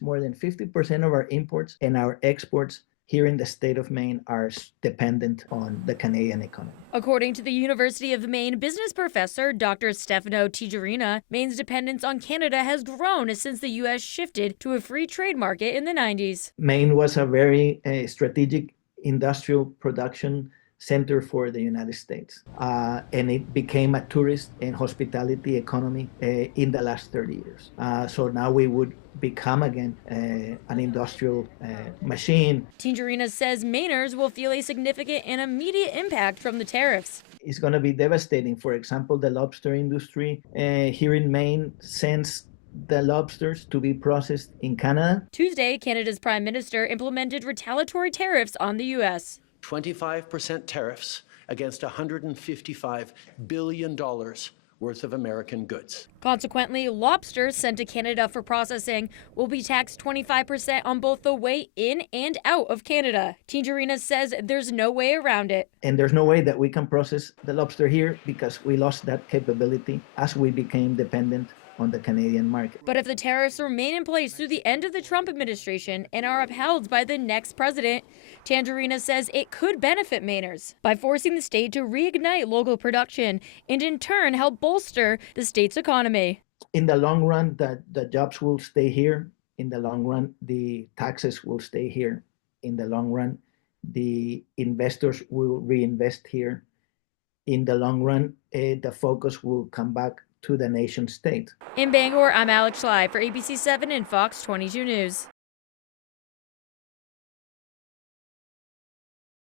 More than 50% of our imports and our exports here in the state of Maine are dependent on the Canadian economy. According to the University of Maine business professor Dr. Stefano Tijerina, Maine's dependence on Canada has grown since the U.S. shifted to a free trade market in the 90s. Maine was a very strategic industrial production center for the United States. And it became a tourist and hospitality economy in the last 30 years. So now we would become again an industrial machine. Tingerina says Mainers will feel a significant and immediate impact from the tariffs. It's going to be devastating. For example, the lobster industry here in Maine sends the lobsters to be processed in Canada. Tuesday, Canada's prime minister implemented retaliatory tariffs on the U.S. 25% tariffs against $155 billion worth of American goods. Consequently, lobsters sent to Canada for processing will be taxed 25% on both the way in and out of Canada. Tingerina says there's no way around it. And there's no way that we can process the lobster here because we lost that capability as we became dependent on the Canadian market. But if the tariffs remain in place through the end of the Trump administration and are upheld by the next president, Tangerina says it could benefit Mainers by forcing the state to reignite local production and in turn help bolster the state's economy. In the long run, the jobs will stay here. In the long run, the taxes will stay here. In the long run, the investors will reinvest here. In the long run, the focus will come back to the nation state. In Bangor, I'm Alex Schley for ABC 7 and Fox 22 News.